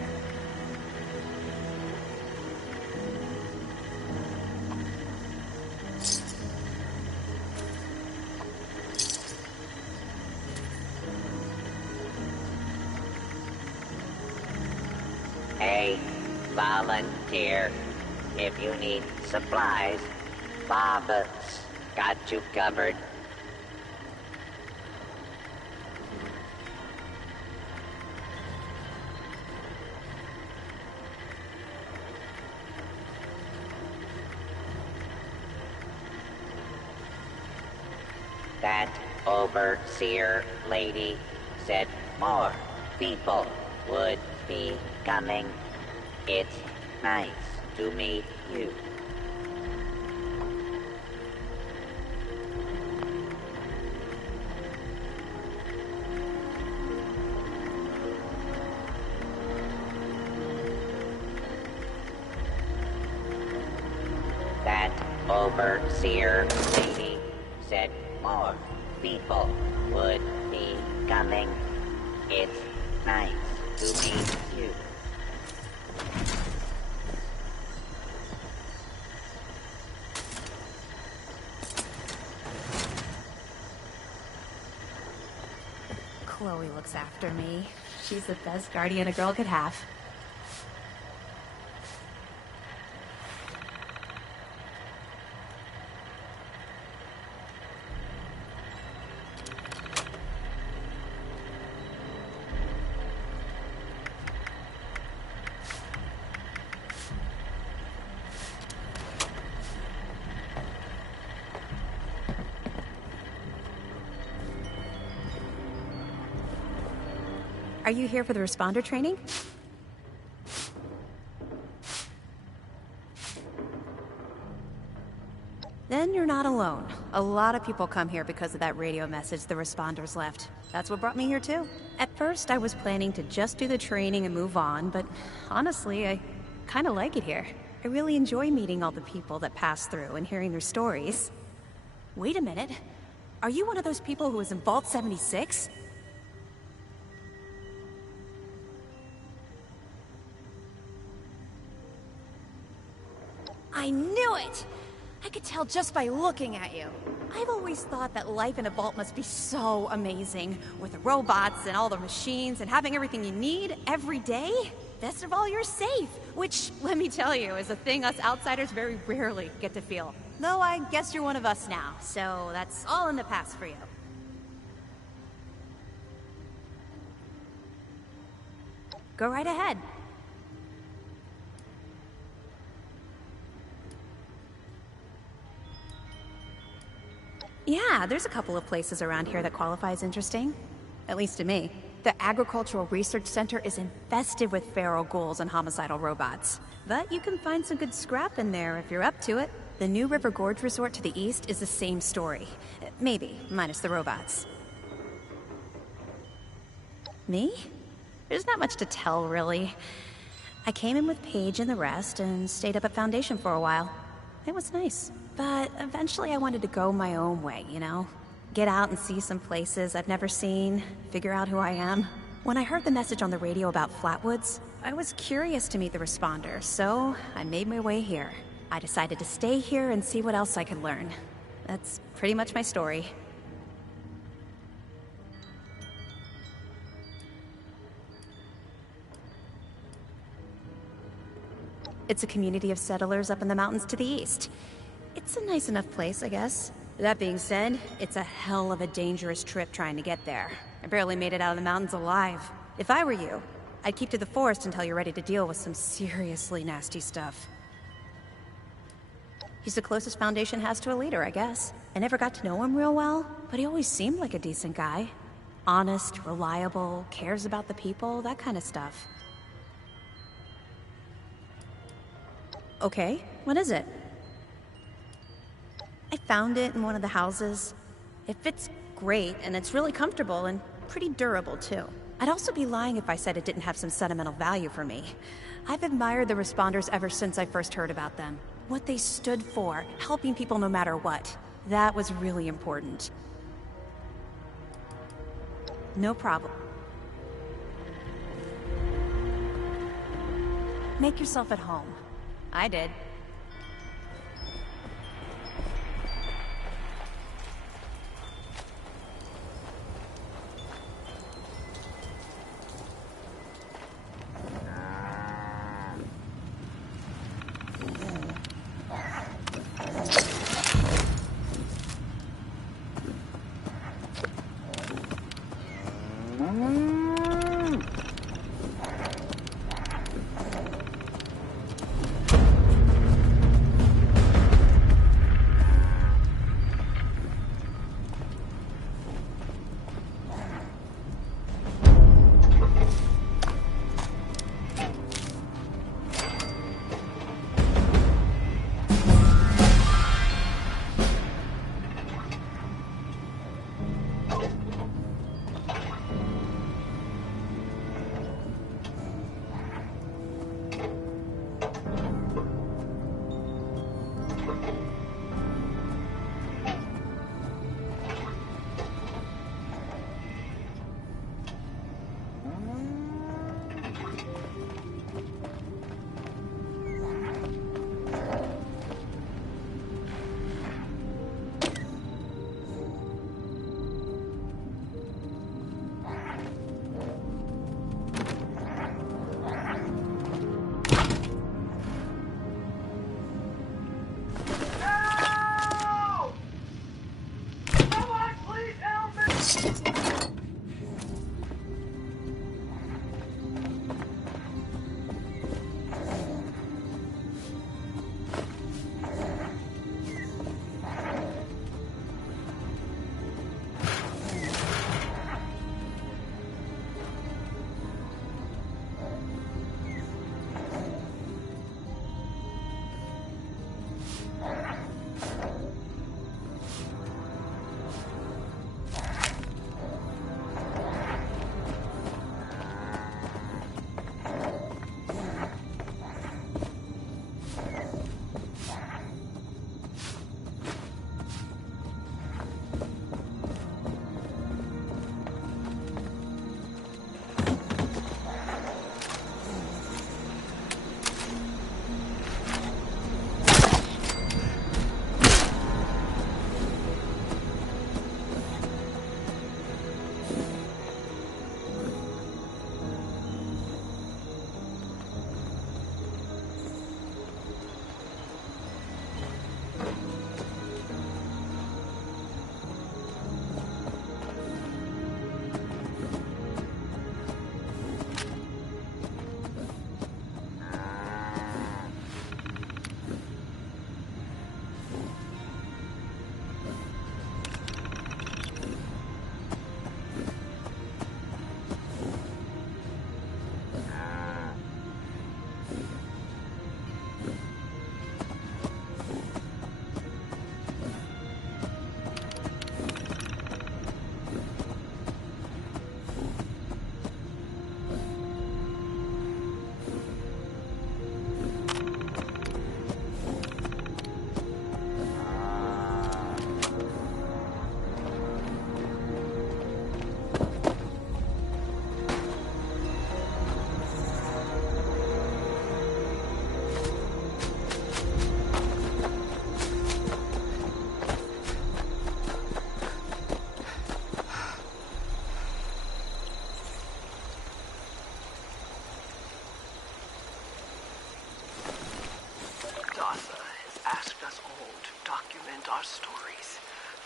Hey, volunteer. If you need supplies, Bob's got you covered. That overseer lady said more people would be coming. It's nice to meet you. That overseer lady said more people would be coming. It's nice to meet you. Chloe looks after me. She's the best guardian a girl could have. Are you here for the responder training? Then you're not alone. A lot of people come here because of that radio message the responders left. That's what brought me here too. At first, I was planning to just do the training and move on, but honestly, I kind of like it here. I really enjoy meeting all the people that pass through and hearing their stories. Wait a minute. Are you one of those people who was in Vault 76? I knew it! I could tell just by looking at you. I've always thought that life in a vault must be so amazing, with the robots and all the machines and having everything you need every day. Best of all, you're safe, which, let me tell you, is a thing us outsiders very rarely get to feel. Though I guess you're one of us now, so that's all in the past for you. Go right ahead. Yeah, there's a couple of places around here that qualify as interesting. At least to me. The Agricultural Research Center is infested with feral ghouls and homicidal robots. But you can find some good scrap in there if you're up to it. The New River Gorge Resort to the east is the same story. Maybe, minus the robots. Me? There's not much to tell, really. I came in with Paige and the rest and stayed up at Foundation for a while. It was nice. But eventually I wanted to go my own way, you know? Get out and see some places I've never seen, figure out who I am. When I heard the message on the radio about Flatwoods, I was curious to meet the responders, so I made my way here. I decided to stay here and see what else I could learn. That's pretty much my story. It's a community of settlers up in the mountains to the east. It's a nice enough place, I guess. That being said, it's a hell of a dangerous trip trying to get there. I barely made it out of the mountains alive. If I were you, I'd keep to the forest until you're ready to deal with some seriously nasty stuff. He's the closest Foundation has to a leader, I guess. I never got to know him real well, but he always seemed like a decent guy. Honest, reliable, cares about the people, that kind of stuff. Okay, what is it? I found it in one of the houses. It fits great, and it's really comfortable and pretty durable, too. I'd also be lying if I said it didn't have some sentimental value for me. I've admired the responders ever since I first heard about them. What they stood for, helping people no matter what. That was really important. No problem. Make yourself at home. I did.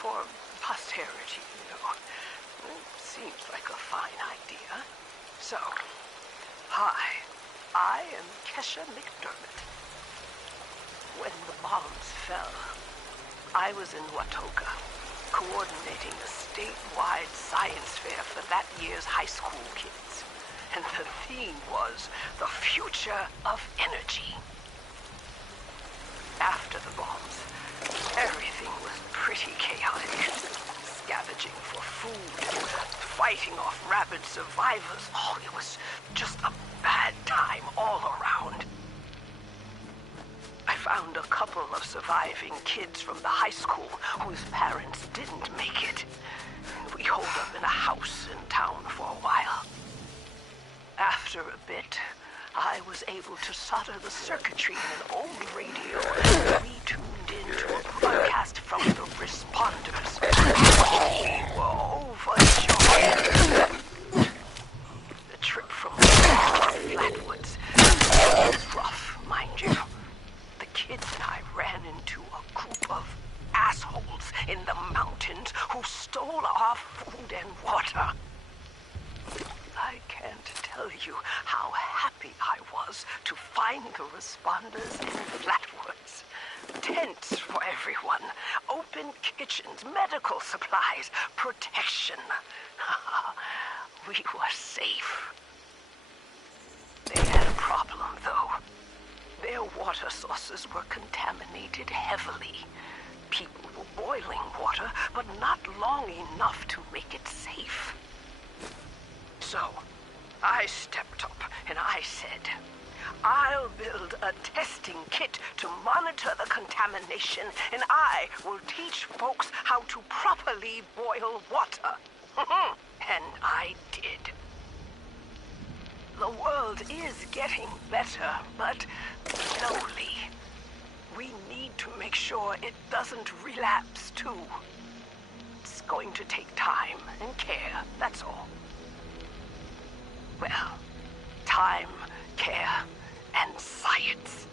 for posterity, you know. It seems like a fine idea. So, hi, I am Kesha McDermott. When the bombs fell, I was in Watoka, coordinating a statewide science fair for that year's high school kids. And the theme was the future of energy. After the bombs, everything was pretty chaotic. Scavenging for food, fighting off rabid survivors. Oh, it was just a bad time all around. I found a couple of surviving kids from the high school whose parents didn't make it. We holed up in a house in town for a while. After a bit, I was able to solder the circuitry in an old radio we tuned into a broadcast from the responders. We were overjoyed. The trip from Flatwoods was rough, mind you. The kids and I ran into a group of assholes in the mountains who stole our food and water. I can't tell you how happy I was to find the responders in Flatwoods. Tents for everyone, open kitchens, medical supplies, protection. We were safe. They had a problem, though. Their water sources were contaminated heavily. People were boiling water, but not long enough to make it safe. So, I stepped up and I said, I'll build a testing kit to monitor the contamination, and I will teach folks how to properly boil water. And I did. The world is getting better, but slowly. We need to make sure it doesn't relapse, too. It's going to take time and care, that's all. Well, time, care, and science.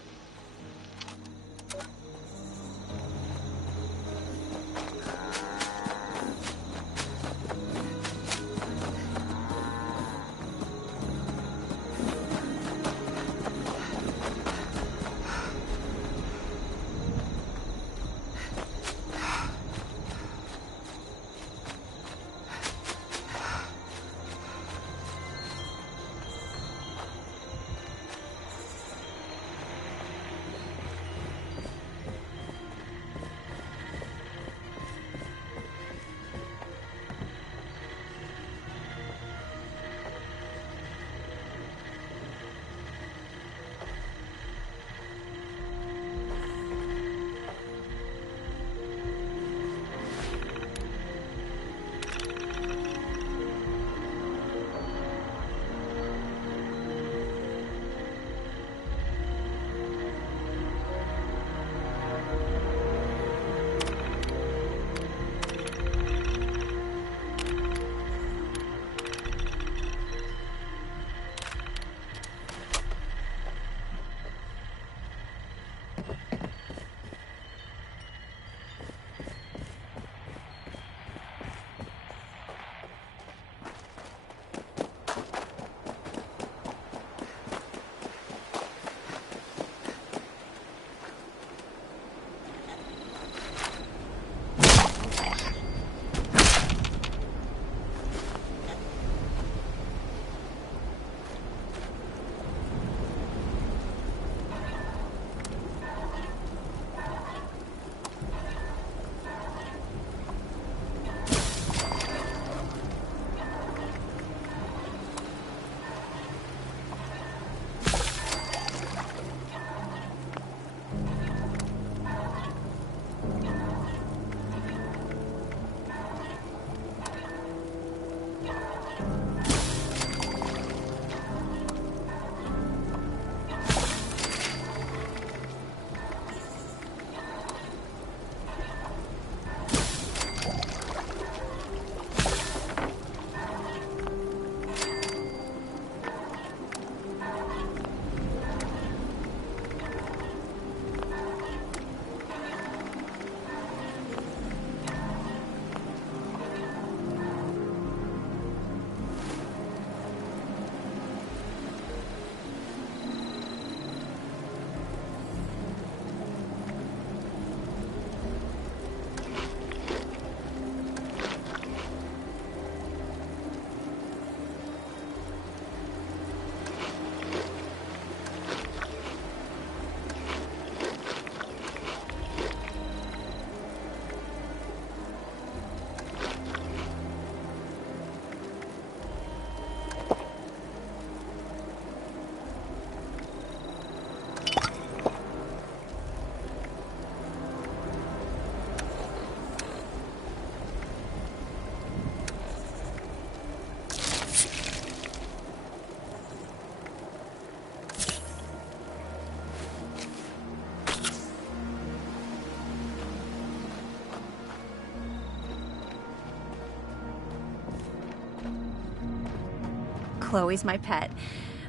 Chloe's my pet.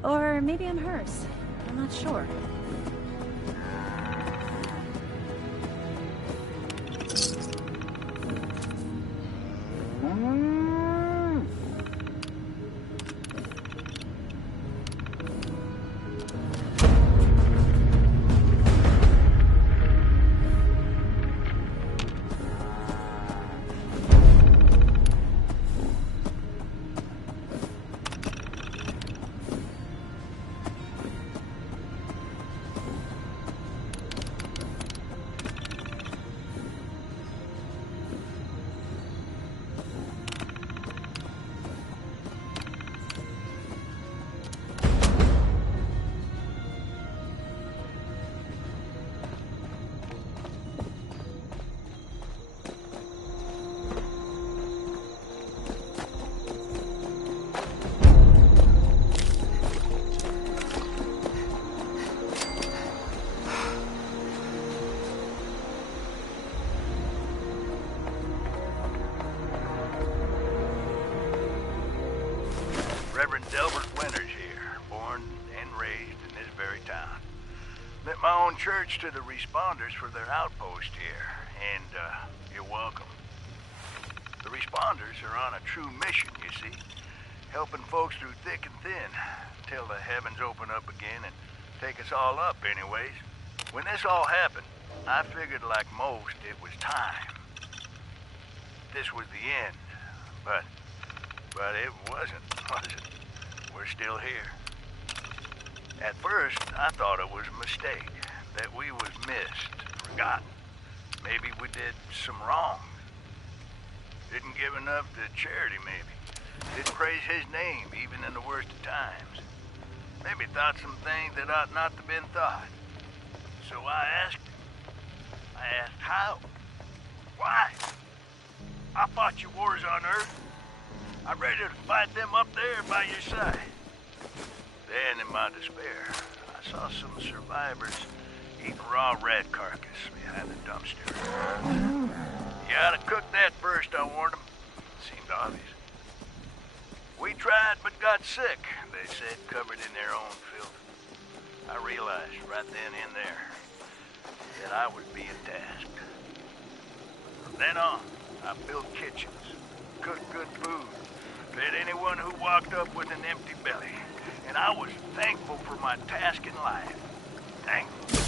Or maybe I'm hers. I'm not sure. Reverend Delbert Winters here, born and raised in this very town. Met my own church to the responders for their outpost here, and you're welcome. The responders are on a true mission, you see, helping folks through thick and thin, till the heavens open up again and take us all up anyways. When this all happened, I figured like most it was time. This was the end, but it wasn't, was it? We're still here. At first, I thought it was a mistake, that we was missed, forgotten. Maybe we did some wrong. Didn't give enough to charity, maybe. Didn't praise his name, even in the worst of times. Maybe thought some things that ought not to have been thought. So I asked how? Why? I fought your wars on Earth. I'm ready to fight them up there by your side. Then, in my despair, I saw some survivors eating raw rat carcass behind the dumpster. You ought to cook that first, I warned them. Seemed obvious. We tried but got sick, they said, covered in their own filth. I realized right then and there that I was being tasked. From then on, I built kitchens, cooked good food, fed anyone who walked up with an empty belly. And I was thankful for my task in life. Thankful.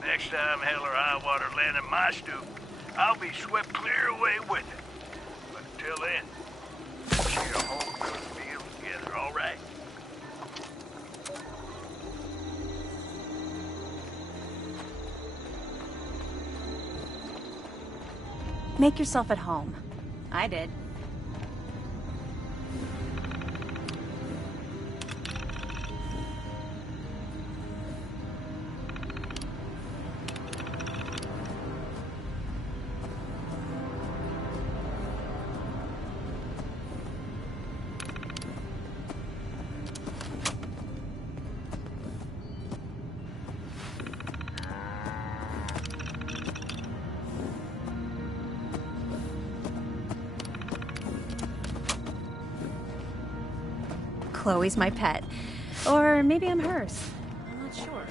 Next time hell or high water land in my stoop, I'll be swept clear away with it. But until then, share a home-cooked meal together, all right? Make yourself at home. I did. Chloe's my pet. Or maybe I'm hers. I'm not sure.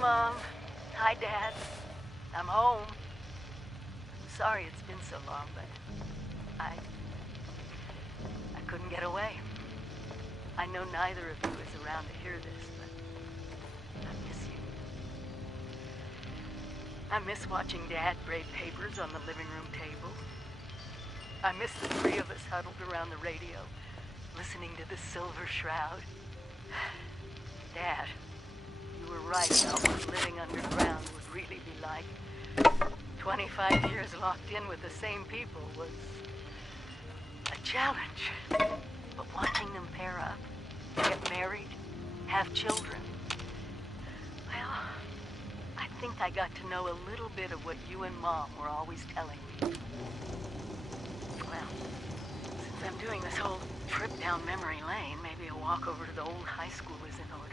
Mom. Hi, Dad. I'm home. I'm sorry it's been so long, but I couldn't get away. I know neither of you is around to hear this, but I miss you. I miss watching Dad grade papers on the living room table. I miss the three of us huddled around the radio, listening to the Silver Shroud. Dad, you were right about what living underground would really be like. 25 years locked in with the same people was a challenge. But watching them pair up, get married, have children, well, I think I got to know a little bit of what you and Mom were always telling me. Well, since I'm doing this whole trip down memory lane, maybe a walk over to the old high school is in order.